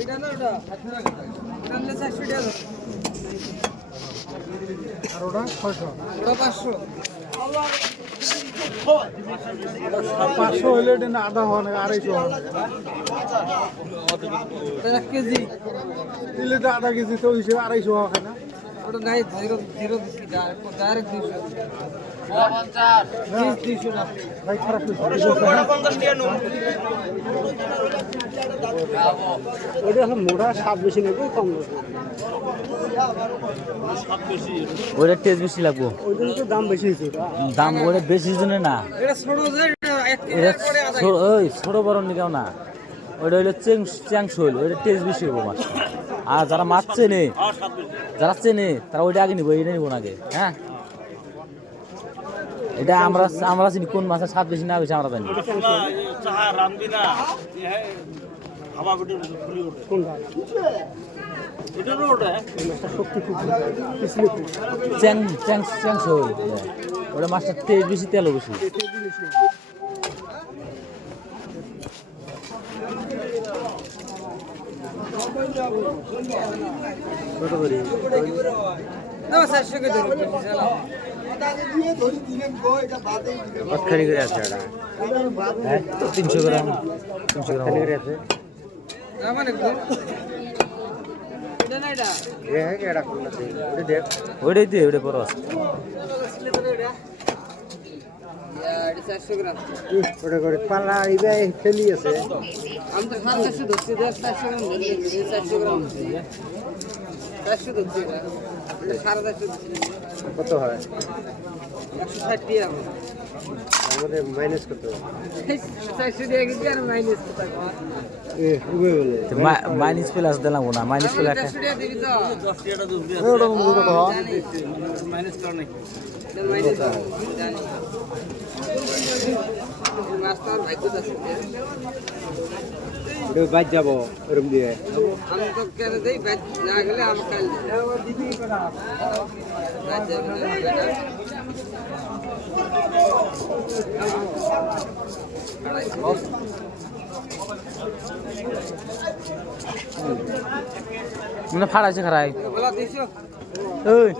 এটা না ওটা এটা নিলে 400 টাকা আর ওটা 600 ওটা 500 500 হইলে এটা না আধা হয় না 250 হয় এটা 1 কেজি দিলে তো আধা কেজি তো হিসেবে 250 হয় না ওটা নাই 0 দিছি ডাইরেক্ট 200 200 না ভাই খারাপ ওটা হলো মোটা স্বাদ বেশি নেবে কম নেবে ওটা টেস্ট বেশি লাগবো ওই জন্য তো দাম বেশি হয়েছে দাম ওটা বেশি জন্য না এটা ছোট যে 1 কেজি এটা পরে আধা ওই ছোট বড় নিকেও না ওটা হইলো চ্যাংস হইলো ওটা টেস্ট বেশি হবো মাছ আর যারা মাছ চেনে তারা ওইটা আগে নিবো এটা নিবো না আগে হ্যাঁ এটা আমরা চিনি কোন মাছের স্বাদ বেশি না বেশি আমরা জানি চ্যাংস হইল ওটা মাছটা টেস্ট বেশি তেলও বেশি না 400 কে ধরো কতখানি করে আছে এটা হ্যাঁ 300 গ্রাম করে আছে না মানে এটা না এটা ওইটাই দিয়ে ওইটা বড় আছে এটা 400 গ্রাম ওটা করে পালা ইবে খেলি আছে আমি তো 400 ধরছি 400 গ্রাম ধরছি 400 গ্রাম 400 ধরছি এটা 450 কত হয় 160 টাকা আমাদের মাইনাস কত 400 টাকা কি আর মাইনাস কত মাইনাস প্লাস দিলাম না মাইনাস প্লাস 400 টাকা দিবি তো 10 টাকা দিবি ওটা কত হয় মাইনাস কর নাই মাইনাস জানি মাস্টার ভাই কত আছে বাইক যাবো এরকম দিয়ে আমি তো কেন দেই বাইক না গেলে আমি কাল দিবি বাইক যাবে মানে ফাড়াইছে খারাই বলা দিছো ওই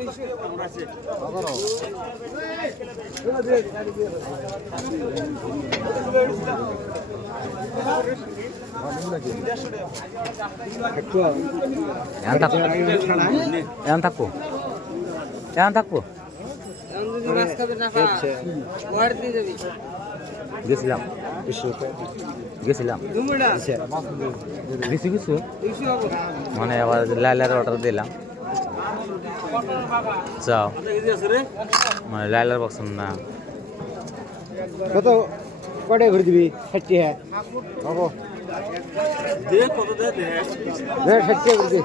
এখন থাকবো এখন যদি মাছ খাবে না খা ওয়ার দিয়ে যাবি গেছিলাম দুমড়া কিছু 200 হবে মানে আবার লাইলার অর্ডার দিলাম যাও মানে লাইলার পছন্দ না কত কটায় ঘুরে দিবি 60 হ্যাঁ বাবু দে কত দে দে 60 করে দে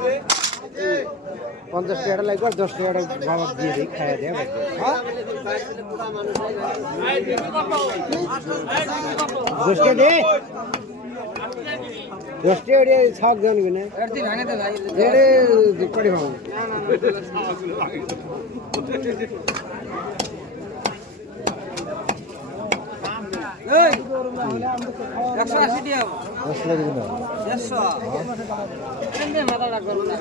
50 টাকা লাগবে আর 10 টাকা বাবা দিয়ে দিই খাইয়া দেয় হ্যাঁ 10 টাকা দে 10 টাকা দিয়ে ছাক জানবি না এরতি ভাঙে দে ভাই এরে দুপাড়ি ভাঙ এই 180 টাকা 10 টাকা দিবি না 150 কেন মাথা রাখ করব না